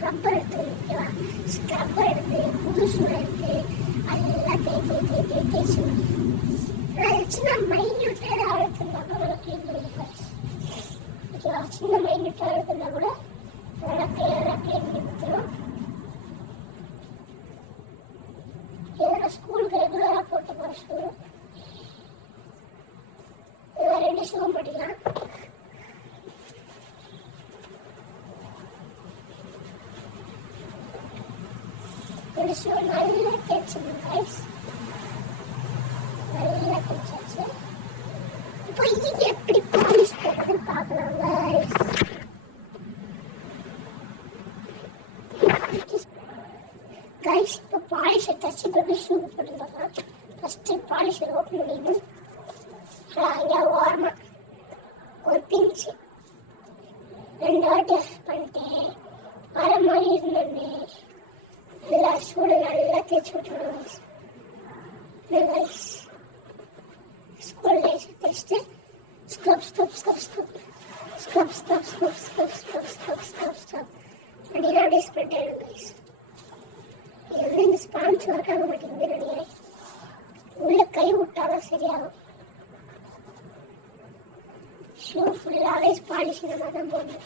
Scrubber எடுத்து ஓகேவா, scrubber எடுத்து புது ஷூ எடுத்து எல்லாம் தேய்ச்சி சின்ன மைன்யூட்டாக அழுத்திருந்தா கூட க்ளீன் பண்ணிருக்கேன் ஓகேவா. சின்ன மைன்யூட்டாக அழுத்திருந்தா கூட நல்லா க்ளீன் பண்ணி கொடுத்துரும். இதெல்லாம் ஸ்கூலுக்கு ரெகுலராக போட்டு போகிற ஷூ. இதெல்லாம் 2 ஷூவும் போட்டுக்கலாம். இந்த ஷூ நல்லா தேய்ச்சிடணும் கைஸ், நல்லா தேய்ச்சாச்சு. இப்போ இது எப்படி பாலிஷ் போடுறதுன்னு பார்க்கலாம் கைஸ். கைஸ் இப்போ பாலிஷை தச்சு இப்போ ஷூ போட்டுருந்தோம். ஃபஸ்ட்டு பாலிஷை ஓப்பன் பண்ணிடணும். அங்கே ஓரமாக ஒரு பிஞ்சு 2 வாட்டி பண்ணிட்டேன். வர மாதிரி இருந்தோடனே நல்லா சூடு நல்லா தேய்ச்சி விட்டுருவோம் கைஸ். ஸ்கூல் லைஸ் தேய்ச்சிட்டு scrub scrub scrub scrub scrub scrub scrub scrub scrub scrub scrub scrub அப்படின்னா அப்படியே ஸ்ப்ரெட் ஆகிடும் கைஸ். இது வந்து இந்த ஸ்பான்ஸ் ஒர்க் ஆக மாட்டேங்குது நினைக்கிறேன். உள்ள கை விட்டாலும் சரியாகும். ஷூ ஃபுல்லாகவே பாலிஷ் இந்த மாதிரி தான் போடணும்.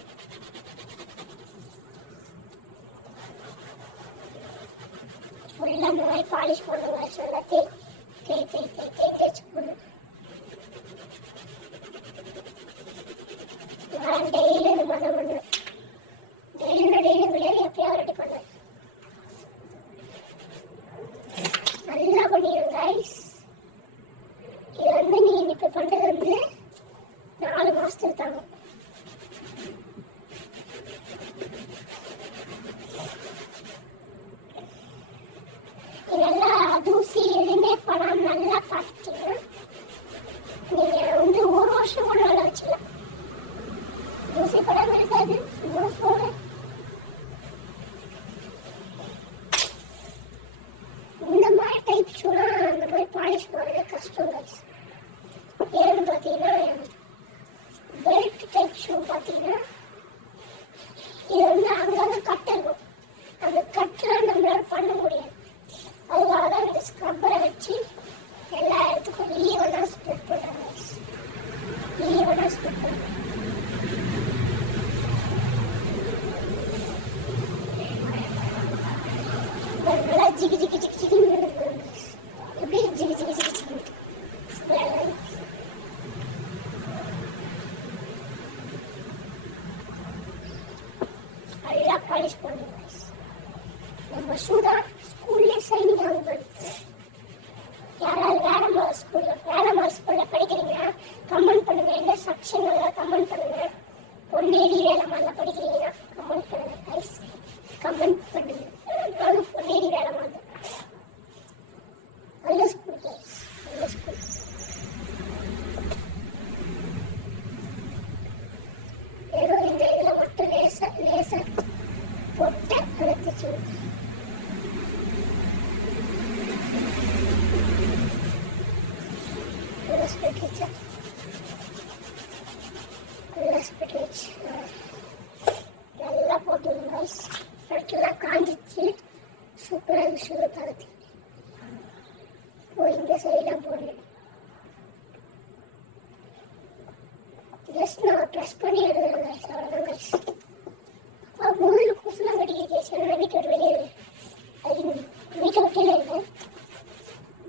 ஃபுல்லாக இந்த மாதிரி பாலிஷ் பண்ணுங்க. சொல்ல தேய்ச்சி போடணும். நான் டெய்லி இந்த மாதிரி தான் பண்ணுவேன். டெய்லி விளையாடி எப்பயாவது ரெடி பண்ணுவேன். நல்லா பண்ணிடுங்க கைஸ். இது வந்து நீங்கள் இப்போ பண்ணுறது வந்து 4 மாதத்துக்கு தாங்க. நல்லா தூசி எதுவுமே படாமல் நல்லா பார்த்துட்டீங்கன்னா நீங்கள் வந்து 1 வருஷம் கூட நல்லா வச்சுக்கலாம். தூசி படாமல் இருக்காது. இந்த மாதிரி டைப் ஷூனா அந்த மாதிரி பாலிஷ் போடுறது கஷ்டம் கைஸ். ஏன்னு பார்த்தீங்கன்னா பெல்ட் டைப் ஷூ பார்த்தீங்கன்னா இது வந்து அங்கங்கே கட் இருக்கும். அந்த கட்டெலாம் நம்மளால பண்ண முடியாது. அதுக்காக தான் இந்த ஸ்க்ரப்பரை வச்சு எல்லா இடத்துக்கும் ஈவனாக ஸ்ப்ரெட் பண்ணுறாங்க. ஈவனாக ஸ்ப்ரெட் பண்ணுறாங்க. நல்லா ஜிகி ஜிகி ஜிகி ஜிகின்னு எப்படி ஜிகி ஜிகி ஜிகி ஜிகி நல்லா பாலிஷ் பண்ணுங்க. நம்ம ஷூ தான் ஸ்கூல்லே சைனிங் ஆகுது. யாராவது வேற மாதிரி ஸ்கூலில் படிக்கிறீங்கன்னா கமெண்ட் பண்ணுங்க. எந்த செக்ஷனில் கமெண்ட் பண்ணுங்க. பொன்னேரி வேலை மாதிரிலாம் படிக்கிறீங்கன்னா கமெண்ட் பண்ணுங்க கைஸ். கமெண்ட் பண்ணுங்க. நானும் பொன்னேரி வேலை மாதிரி நல்ல ஸ்கூல் கைஸ், நல்ல ஸ்கூல். ஏதோ இந்த இதில் மட்டும் லேசாக போட்டு அழுத்திச்சு நல்லா போட்டு கைஸ். அடுத்தெல்லாம் காஞ்சிச்சு. சூப்பராக இருந்துச்சு பார்த்து. இந்த சைடெலாம் போடணும். ஜஸ்ட் நான் ப்ரெஸ் பண்ணி எடுக்கிறேன் கைஸ். அவ்வளோதான் கைஸ். முதல்ல குசுலாம் கட்டிக்கிட்டு சில வீட்டை விட்டு வெளியே அது வீட்டை விட்டு இருக்கேன்.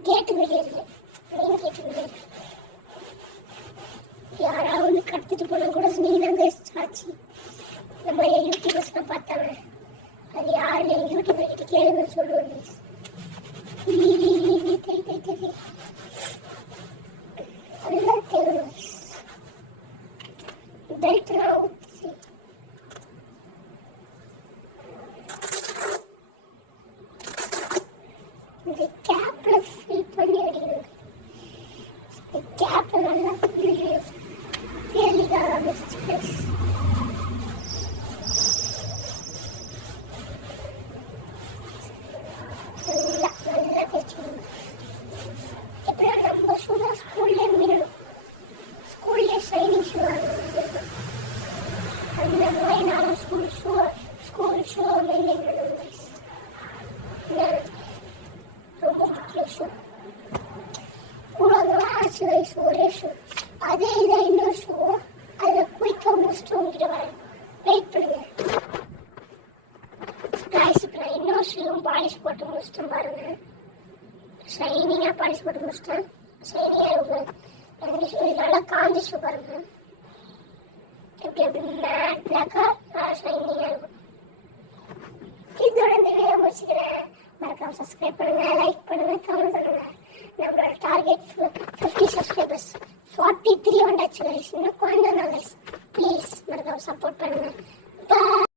கேட்டு வெளியே இருக்கேன். மெயின் கேட்டு வெளியே இருக்கேன். யாராவது கடத்திட்டு போனா கூட நீங்க சாட்சி. நம்ம யூடியூபர்ஸ்ல பார்த்தாங்க. அது யாரு யூடியூபர் கிட்ட கேளுங்கன்னு சொல்லுவாங்க. நல்லா கேளுங்க. பெல்ட்லாம் ஊற்றி இந்த கேப்ல ஃபில் பண்ணி அடிக்கணும். இந்த கேப்ல நல்லா கேள்விக்காக ஆரம்பிச்சு நல்லா தேய்ச்சிக்கணும். எப்படின்னா நம்ம ஷூ தான் ஸ்கூல்லே மீறணும். ஸ்கூல்லே ஷைனிங் ஷூ ஆகணும். அதே இதை இன்னொரு ஷூ அதில் குயிக்காக முடிச்சுட்டு உங்ககிட்ட வரேன். வெயிட் பண்ணுங்க கைஸ். இப்போ நான் இன்னொரு ஷூவும் பாலிஷ் போட்டு முடிச்சிட்டேன் பாருங்க. ஷைனிங்காக பாலிஷ் போட்டு முடிச்சிட்டேன். ஷைனிங்காக இருக்கும். எனக்கு ஷூ நல்லா காஞ்சி ஷூ பாருங்க. எப்படி எப்படி மேட் பிளாக்காக ஷைனிங்காக இருக்கும். இதோட இந்த வீடியோ முடிச்சுக்கிறேன். மறக்காம சப்ஸ்கிரைப் பண்ணுங்க, லைக் பண்ணுங்க, கமெண்ட் பண்ணுங்க. நம்மளோட டார்கெட் 50 சப்ஸ்கிரைபர்ஸ் 43 வந்தாச்சு கைஸ். இன்னும் குறைஞ்சா கைஸ். ப்ளீஸ் மறக்காம சப்போர்ட் பண்ணுங்க.